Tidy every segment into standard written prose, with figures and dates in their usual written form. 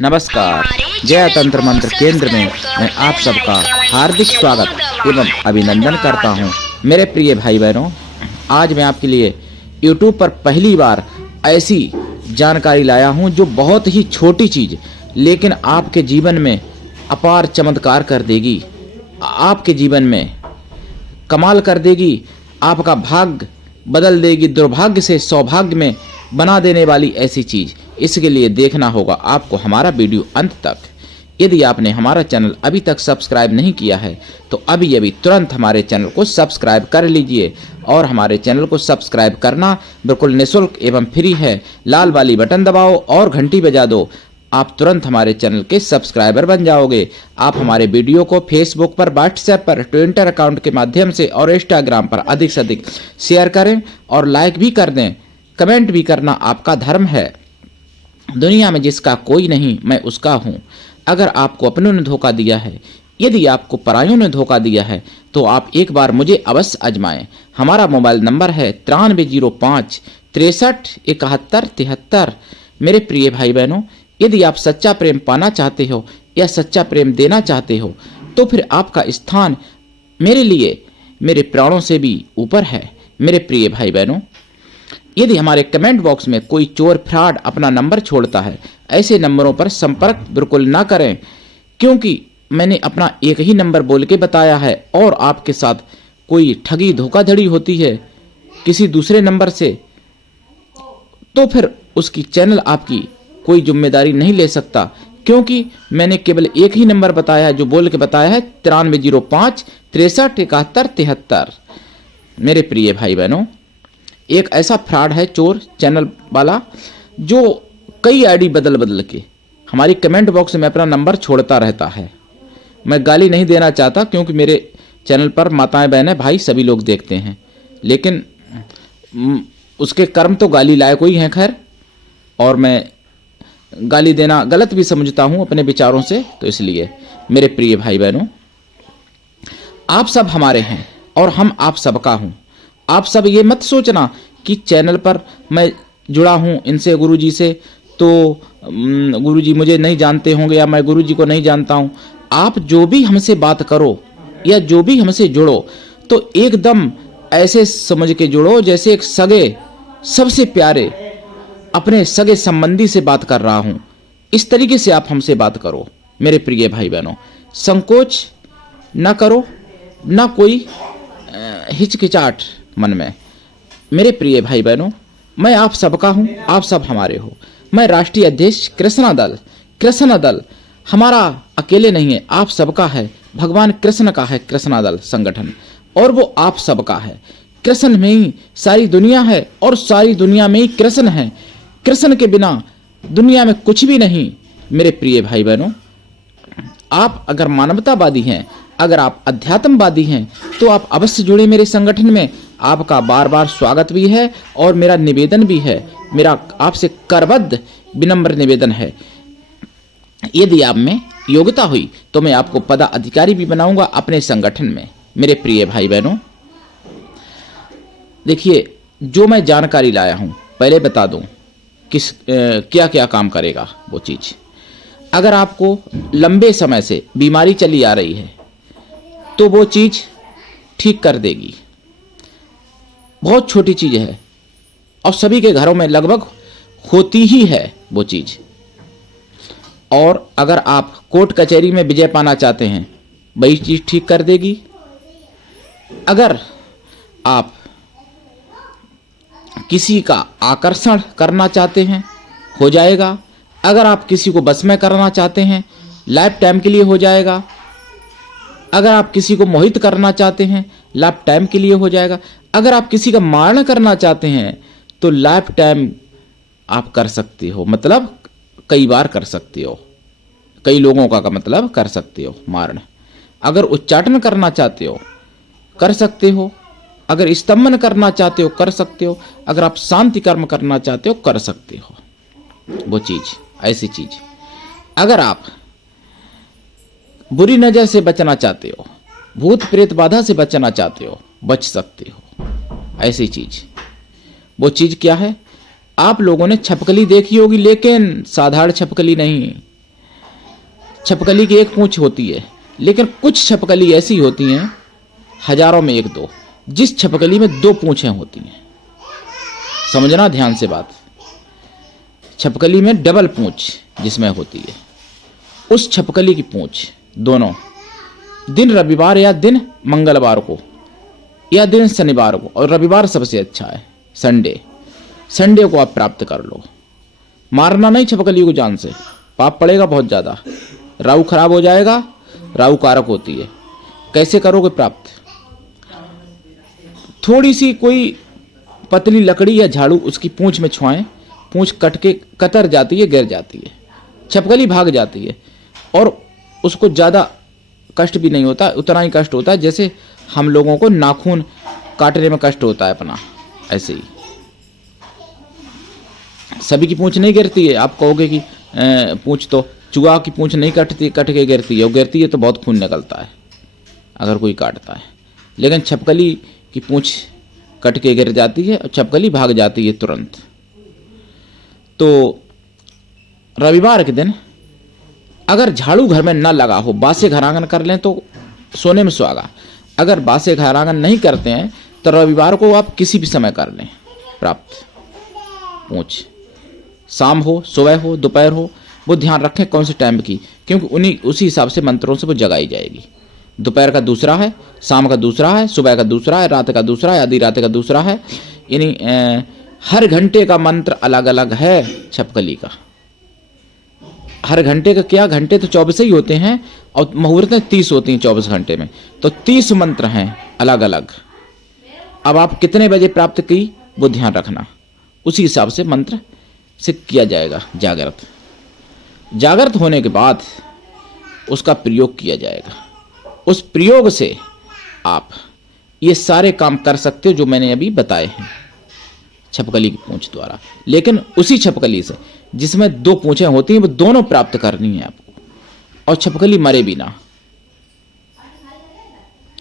नमस्कार। जय तंत्र मंत्र केंद्र में मैं आप सबका हार्दिक स्वागत एवं अभिनंदन करता हूं। मेरे प्रिय भाई बहनों, आज मैं आपके लिए YouTube पर पहली बार ऐसी जानकारी लाया हूं जो बहुत ही छोटी चीज लेकिन आपके जीवन में अपार चमत्कार कर देगी, आपके जीवन में कमाल कर देगी, आपका भाग्य बदल देगी, दुर्भाग्य से सौभाग्य में बना देने वाली ऐसी चीज। इसके लिए देखना होगा आपको हमारा वीडियो अंत तक। यदि आपने हमारा चैनल अभी तक सब्सक्राइब नहीं किया है तो अभी तुरंत हमारे चैनल को सब्सक्राइब कर लीजिए। और हमारे चैनल को सब्सक्राइब करना बिल्कुल निःशुल्क एवं फ्री है। लाल वाली बटन दबाओ और घंटी बजा दो, आप तुरंत हमारे चैनल के सब्सक्राइबर बन जाओगे। आप हमारे वीडियो को फेसबुक पर, व्हाट्सएप पर, ट्विटर अकाउंट के माध्यम से और इंस्टाग्राम पर अधिक से अधिक शेयर करें और लाइक भी कर दें। कमेंट भी करना आपका धर्म है। दुनिया में जिसका कोई नहीं मैं उसका हूँ। अगर आपको अपनों ने धोखा दिया है, यदि आपको परायों ने धोखा दिया है तो आप एक बार मुझे अवश्य आजमाएं। हमारा मोबाइल नंबर है 9305 63 71 73। मेरे प्रिय भाई बहनों, यदि आप सच्चा प्रेम पाना चाहते हो या सच्चा प्रेम देना चाहते हो तो फिर आपका स्थान मेरे लिए मेरे प्राणों से भी ऊपर है। मेरे प्रिय भाई बहनों, यदि हमारे कमेंट बॉक्स में कोई चोर फ्रॉड अपना नंबर छोड़ता है, ऐसे नंबरों पर संपर्क बिल्कुल ना करें, क्योंकि मैंने अपना एक ही नंबर बोल के बताया है। और आपके साथ कोई ठगी धोखाधड़ी होती है किसी दूसरे नंबर से तो फिर उसकी चैनल आपकी कोई जिम्मेदारी नहीं ले सकता, क्योंकि मैंने केवल एक ही नंबर बताया है जो बोल के बताया है 9305 63 71 73। मेरे प्रिय भाई बहनों, एक ऐसा फ्रॉड है चोर चैनल वाला जो कई आईडी बदल बदल के हमारी कमेंट बॉक्स में अपना नंबर छोड़ता रहता है। मैं गाली नहीं देना चाहता क्योंकि मेरे चैनल पर माताएं बहनें भाई सभी लोग देखते हैं, लेकिन उसके कर्म तो गाली लायक ही हैं। खैर, और मैं गाली देना गलत भी समझता हूं अपने विचारों से, तो इसलिए मेरे प्रिय भाई बहनों, आप सब हमारे हैं और हम आप सबका हूं। आप सब ये मत सोचना कि चैनल पर मैं जुड़ा हूं इनसे गुरुजी से तो गुरुजी मुझे नहीं जानते होंगे या मैं गुरुजी को नहीं जानता हूं। आप जो भी हमसे बात करो या जो भी हमसे जुड़ो तो एकदम ऐसे समझ के जुड़ो जैसे एक सगे, सबसे प्यारे अपने सगे संबंधी से बात कर रहा हूं। इस तरीके से आप हमसे बात करो मेरे प्रिय भाई बहनों। संकोच ना करो, ना कोई हिचकिचाहट मन में। मेरे प्रिय भाई बहनों, मैं आप सबका हूं, आप सब हमारे हो। मैं राष्ट्रीय अध्यक्ष कृष्णा दल हमारा अकेले नहीं है, आप सबका है। भगवान कृष्ण का है कृष्णा दल संगठन और वो आप सबका है। कृष्ण में ही सारी दुनिया है और सारी दुनिया में ही कृष्ण है। कृष्ण के बिना दुनिया में कुछ भी नहीं। मेरे प्रिय भाई बहनों, आप अगर मानवतावादी हैं, अगर आप अध्यात्मवादी हैं तो आप अवश्य जुड़े मेरे संगठन में। आपका बार बार स्वागत भी है और मेरा निवेदन भी है, मेरा आपसे करबद्ध विनम्र निवेदन है। यदि आप में योग्यता हुई तो मैं आपको पदाधिकारी भी बनाऊंगा अपने संगठन में। मेरे प्रिय भाई बहनों, देखिए, जो मैं जानकारी लाया हूं पहले बता दूं किस क्या क्या काम करेगा वो चीज। अगर आपको लंबे समय से बीमारी चली आ रही है तो वो चीज ठीक कर देगी। बहुत छोटी चीज है और सभी के घरों में लगभग होती ही है वो चीज। और अगर आप कोर्ट कचहरी में विजय पाना चाहते हैं, वही चीज ठीक कर देगी। अगर आप किसी का आकर्षण करना चाहते हैं, हो जाएगा। अगर आप किसी को बस में करना चाहते हैं, लाइफ टाइम के लिए हो जाएगा। अगर आप किसी को मोहित करना चाहते हैं, लाइफ टाइम के लिए हो जाएगा। अगर आप किसी का मारण करना चाहते हैं तो लाइफ टाइम आप कर सकते हो, मतलब कई बार कर सकते हो, कई लोगों का मतलब कर सकते हो मारण। अगर उच्चाटन करना चाहते हो कर सकते हो, अगर स्तंभन करना चाहते हो कर सकते हो, अगर आप शांति कर्म करना चाहते हो कर सकते हो वो चीज, ऐसी चीज। अगर आप बुरी नजर से बचना चाहते हो, भूत प्रेत बाधा से बचना चाहते हो, बच सकते हो, ऐसी चीज। वो चीज क्या है? आप लोगों ने छपकली देखी होगी, लेकिन साधारण छपकली नहीं, छिपकली की एक पूंछ होती है, लेकिन कुछ छिपकली ऐसी होती हैं, हजारों में एक दो, जिस छिपकली में दो पूंछें होती हैं। समझना ध्यान से बात। छिपकली में डबल पूंछ जिसमें होती है, उस छिपकली की पूंछ दोनों दिन रविवार या दिन मंगलवार को या दिन शनिवार को, और रविवार सबसे अच्छा है, संडे को आप प्राप्त कर लो। मारना नहीं छिपकली को जान से, पाप पड़ेगा बहुत ज़्यादा, राहु खराब हो जाएगा, राहु कारक होती है। कैसे करोगे प्राप्त? थोड़ी सी कोई पतली लकड़ी या झाड़ू उसकी पूंछ में छुआएं, पूंछ कट के कतर जाती है, गिर जाती है, छिपकली भाग जाती है, और उसको ज़्यादा कष्ट भी नहीं होता, उतना ही कष्ट होता है जैसे हम लोगों को नाखून काटने में कष्ट होता है अपना, ऐसे ही। सभी की पूंछ नहीं गिरती है। आप कहोगे कि पूंछ तो चूहा की पूंछ नहीं कटती, कट के गिरती है, वो गिरती है तो बहुत खून निकलता है अगर कोई काटता है, लेकिन छिपकली की पूंछ कट के गिर जाती है और छिपकली भाग जाती है तुरंत। तो रविवार के दिन अगर झाड़ू घर में न लगा हो, बासे घर आंगन कर लें तो सोने में सुहागा। अगर बासे घर आंगन नहीं करते हैं तो रविवार को आप किसी भी समय कर लें प्राप्त पूंछ, शाम हो, सुबह हो, दोपहर हो, वो ध्यान रखें कौन से टाइम की, क्योंकि उसी हिसाब से मंत्रों से वो जगाई जाएगी। दोपहर का दूसरा है, शाम का दूसरा है, सुबह का दूसरा है, रात का दूसरा है, आधी रात का दूसरा है, यानी हर घंटे का मंत्र अलग अलग है छिपकली का। हर घंटे का क्या, घंटे तो 24 ही होते हैं और मुहूर्तें 30 होती हैं 24 घंटे में, तो 30 मंत्र हैं अलग अलग। अब आप कितने बजे प्राप्त की वो ध्यान रखना, उसी हिसाब से मंत्र से किया जाएगा जागृत। जागृत होने के बाद उसका प्रयोग किया जाएगा। उस प्रयोग से आप ये सारे काम कर सकते हो जो मैंने अभी बताए हैं छिपकली की पूंछ द्वारा, लेकिन उसी छिपकली से जिसमें दो पूंछें होती हैं वो दोनों प्राप्त करनी है आपको, और छिपकली मरे भी ना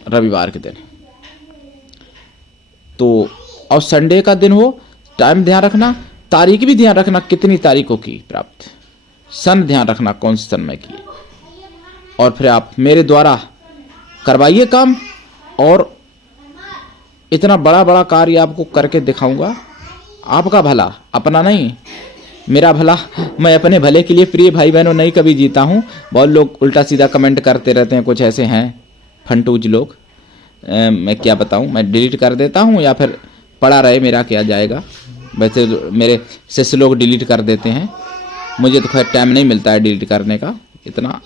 रविवार के दिन। तो और संडे का दिन हो, टाइम ध्यान रखना, तारीख भी ध्यान रखना कितनी तारीखों की प्राप्त, सन ध्यान रखना कौन से सन में की, और फिर आप मेरे द्वारा करवाइए काम। और इतना बड़ा बड़ा कार्य आपको करके दिखाऊंगा, आपका भला, अपना नहीं, मेरा भला। मैं अपने भले के लिए प्रिय भाई बहनों नहीं कभी जीता हूँ। बहुत लोग उल्टा सीधा कमेंट करते रहते हैं, कुछ ऐसे हैं फंटूज लोग, मैं क्या बताऊँ, मैं डिलीट कर देता हूँ या फिर पड़ा रहे, मेरा क्या जाएगा। वैसे मेरे शिष्य लोग डिलीट कर देते हैं, मुझे तो खैर टाइम नहीं मिलता है डिलीट करने का इतना।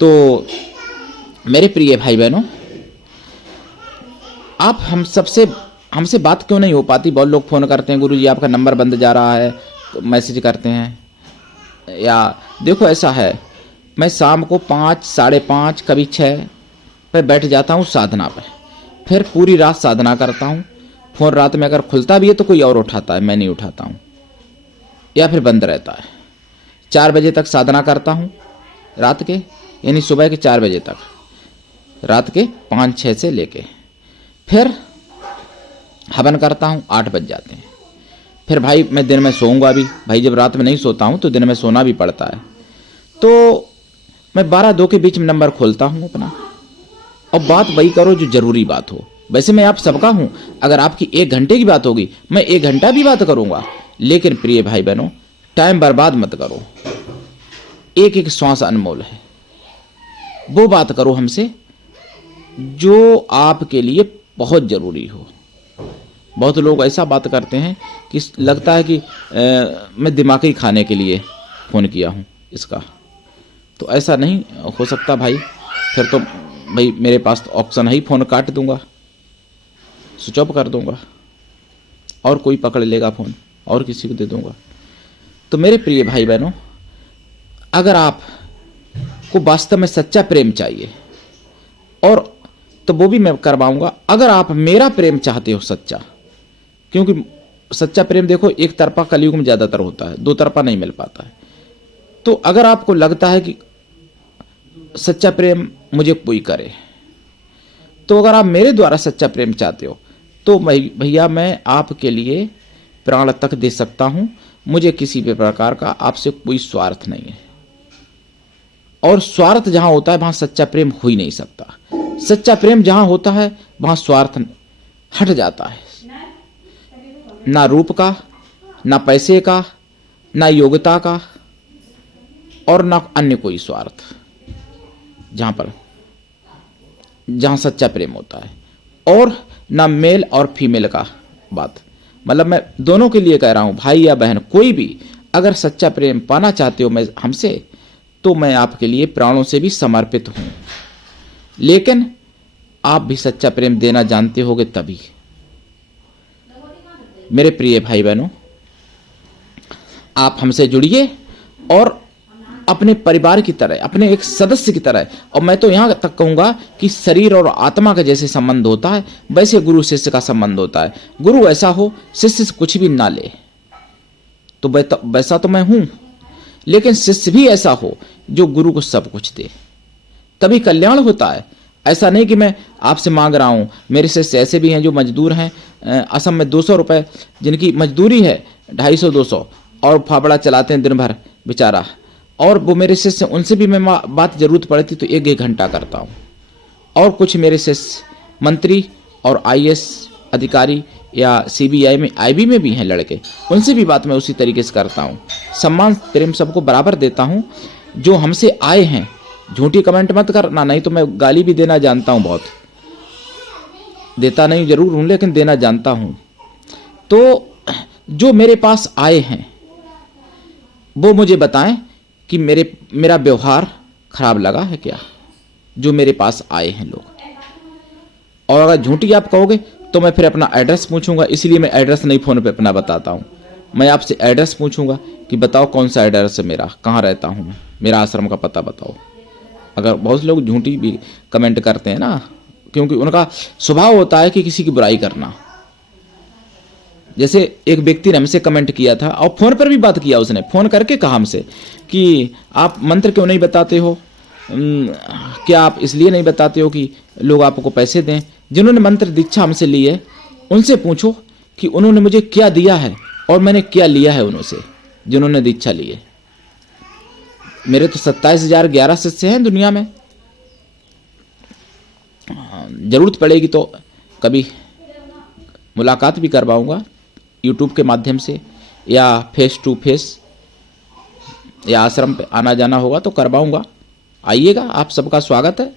तो मेरे प्रिय भाई बहनों, आप हमसे बात क्यों नहीं हो पाती? बहुत लोग फ़ोन करते हैं, गुरुजी आपका नंबर बंद जा रहा है, तो मैसेज करते हैं। या देखो ऐसा है, मैं शाम को 5, 5:30, कभी 6 पे बैठ जाता हूँ साधना पे, फिर पूरी रात साधना करता हूँ। फ़ोन रात में अगर खुलता भी है तो कोई और उठाता है, मैं नहीं उठाता हूँ, या फिर बंद रहता है। 4 बजे तक साधना करता हूँ रात के, यानी सुबह के 4 बजे तक, रात के 5-6 से लेके, फिर हवन करता हूँ, 8 बज जाते हैं। फिर भाई मैं दिन में सोऊंगा भी, भाई जब रात में नहीं सोता हूँ तो दिन में सोना भी पड़ता है। तो मैं 12-2 के बीच में नंबर खोलता हूँ अपना, और बात वही करो जो जरूरी बात हो। वैसे मैं आप सबका हूँ, अगर आपकी 1 घंटे की बात होगी मैं 1 घंटा भी बात करूँगा, लेकिन प्रिय भाई बहनों टाइम बर्बाद मत करो, एक एक श्वास अनमोल है। वो बात करो हमसे जो आपके लिए बहुत ज़रूरी हो। बहुत लोग ऐसा बात करते हैं कि लगता है कि मैं दिमागी खाने के लिए फ़ोन किया हूँ इसका, तो ऐसा नहीं हो सकता भाई। फिर तो भाई मेरे पास तो ऑप्शन है ही, फ़ोन काट दूंगा, स्विच ऑफ कर दूंगा, और कोई पकड़ लेगा फ़ोन और किसी को दे दूंगा। तो मेरे प्रिय भाई बहनों, अगर आप को वास्तव में सच्चा प्रेम चाहिए, और तो वो भी मैं करवाऊंगा। अगर आप मेरा प्रेम चाहते हो सच्चा, क्योंकि सच्चा प्रेम देखो एक तरफा कलयुग में ज़्यादातर होता है, 2 तरफा नहीं मिल पाता है। तो अगर आपको लगता है कि सच्चा प्रेम मुझे कोई करे, तो अगर आप मेरे द्वारा सच्चा प्रेम चाहते हो तो भैया मैं आपके लिए प्राण तक दे सकता हूँ। मुझे किसी भी प्रकार का आपसे कोई स्वार्थ नहीं है। और स्वार्थ जहां होता है वहां सच्चा प्रेम हो ही नहीं सकता। सच्चा प्रेम जहां होता है वहां स्वार्थ हट जाता है। ना रूप का, ना पैसे का, ना योग्यता का, और ना अन्य कोई स्वार्थ। जहां सच्चा प्रेम होता है, और ना मेल और फीमेल का बात। मतलब मैं दोनों के लिए कह रहा हूं, भाई या बहन, कोई भी अगर सच्चा प्रेम पाना चाहते हो मैं हमसे, तो मैं आपके लिए प्राणों से भी समर्पित हूं। लेकिन आप भी सच्चा प्रेम देना जानते होगे तभी। मेरे प्रिय भाई बहनों, आप हमसे जुड़िए और अपने परिवार की तरह, अपने एक सदस्य की तरह, और मैं तो यहां तक कहूंगा कि शरीर और आत्मा का जैसे संबंध होता है वैसे गुरु शिष्य का संबंध होता है। गुरु ऐसा हो शिष्य से कुछ भी ना ले, तो वैसा तो मैं हूं, लेकिन शिष्य भी ऐसा हो जो गुरु को सब कुछ दे, तभी कल्याण होता है। ऐसा नहीं कि मैं आपसे मांग रहा हूं। मेरे शिष्य ऐसे भी हैं जो मजदूर हैं, असम में 200 रुपए जिनकी मजदूरी है, 250-200, और फाफड़ा चलाते हैं दिन भर बेचारा। और वो मेरे शिष्य, उनसे भी मैं बात जरूरत पड़ती तो 1-1 घंटा करता हूँ। और कुछ मेरे शिष्य मंत्री और IAS अधिकारी या CBI में, IB में भी हैं लड़के, उनसे भी बात मैं उसी तरीके से करता हूँ। सम्मान प्रेम सबको बराबर देता हूँ। जो हमसे आए हैं, झूठी कमेंट मत करना, नहीं तो मैं गाली भी देना जानता हूँ, बहुत देता नहीं जरूर हूँ लेकिन देना जानता हूँ। तो जो मेरे पास आए हैं वो मुझे बताएं कि मेरा व्यवहार खराब लगा है क्या, जो मेरे पास आए हैं लोग। और अगर झूठी आप कहोगे तो मैं फिर अपना एड्रेस पूछूंगा, इसलिए मैं एड्रेस नहीं फोन पे अपना बताता हूँ। मैं आपसे एड्रेस पूछूंगा कि बताओ कौन सा एड्रेस है मेरा, कहाँ रहता हूँ मैं, मेरा आश्रम का पता बताओ। अगर बहुत लोग झूठी भी कमेंट करते हैं ना, क्योंकि उनका स्वभाव होता है कि किसी की बुराई करना। जैसे एक व्यक्ति ने हमसे कमेंट किया था और फोन पर भी बात किया, उसने फोन करके कहा हमसे कि आप मंत्र क्यों नहीं बताते हो, क्या आप इसलिए नहीं बताते हो कि लोग आपको पैसे दें। जिन्होंने मंत्र दीक्षा हमसे ली है उनसे पूछो कि उन्होंने मुझे क्या दिया है और मैंने क्या लिया है उनसे, जिन्होंने दीक्षा ली है। मेरे तो 27,011 शिष्य हैं दुनिया में। जरूरत पड़ेगी तो कभी मुलाकात भी करवाऊंगा YouTube के माध्यम से, या फेस टू फेस, या आश्रम पे आना जाना होगा तो करवाऊंगा। आइएगा, आप सबका स्वागत है।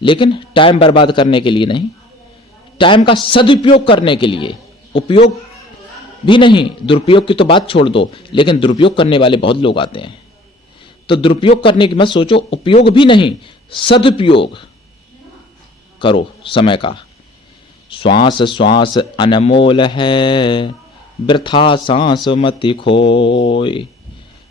लेकिन टाइम बर्बाद करने के लिए नहीं, टाइम का सदुपयोग करने के लिए। उपयोग भी नहीं, दुरुपयोग की तो बात छोड़ दो, लेकिन दुरुपयोग करने वाले बहुत लोग आते हैं। तो दुरुपयोग करने की मत सोचो, उपयोग भी नहीं, सदुपयोग करो समय का। श्वास श्वास अनमोल है, वृथा सांस मत खोय,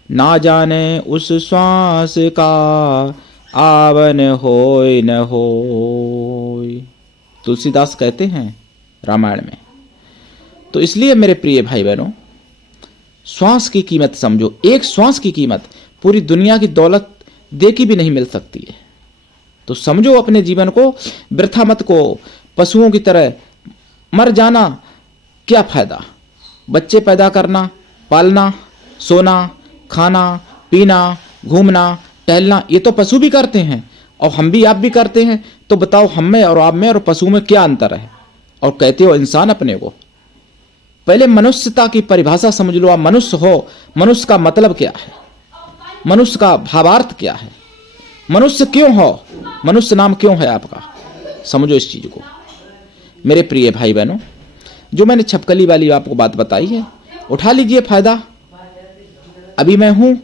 ना जाने उस श्वास का आवन होय न होय, तुलसीदास कहते हैं रामायण में। तो इसलिए मेरे प्रिय भाई बहनों, श्वास की कीमत समझो। एक श्वास की कीमत पूरी दुनिया की दौलत दे की भी नहीं मिल सकती है। तो समझो अपने जीवन को, वृथा मत को। पशुओं की तरह मर जाना क्या फायदा। बच्चे पैदा करना, पालना, सोना, खाना, पीना, घूमना, टहलना, ये तो पशु भी करते हैं और हम भी, आप भी करते हैं। तो बताओ हम में और आप में और पशु में क्या अंतर है। और कहते हो इंसान अपने को। पहले मनुष्यता की परिभाषा समझ लो। आप मनुष्य हो, मनुष्य का मतलब क्या है, मनुष्य का भावार्थ क्या है, मनुष्य क्यों हो, मनुष्य नाम क्यों है आपका, समझो इस चीज को। मेरे प्रिय भाई बहनों, जो मैंने छपकली वाली आपको बात बताई है, उठा लीजिए फायदा। अभी मैं हूं,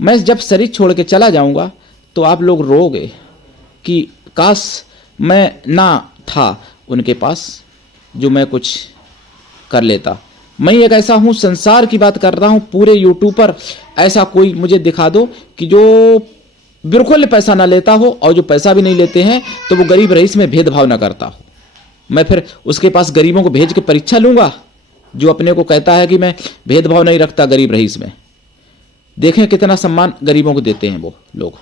मैं जब शरीर छोड़ के चला जाऊंगा तो आप लोग रोगे कि काश मैं ना था उनके पास, जो मैं कुछ कर लेता। मैं एक ऐसा हूं, संसार की बात कर रहा हूं, पूरे यूट्यूब पर ऐसा कोई मुझे दिखा दो कि जो बिल्कुल पैसा ना लेता हो, और जो पैसा भी नहीं लेते हैं तो वो गरीब रईस में भेदभाव ना करता हो। मैं फिर उसके पास गरीबों को भेज के परीक्षा लूंगा, जो अपने को कहता है कि मैं भेदभाव नहीं रखता गरीब रईस में। देखें कितना सम्मान गरीबों को देते हैं वो लोग।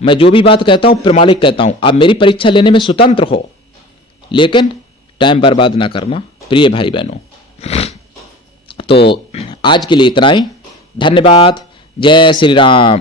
मैं जो भी बात कहता हूं प्रमाणिक कहता हूं। आप मेरी परीक्षा लेने में स्वतंत्र हो, लेकिन टाइम बर्बाद ना करना प्रिय भाई बहनों। तो आज के लिए इतना ही। धन्यवाद। जय श्री राम।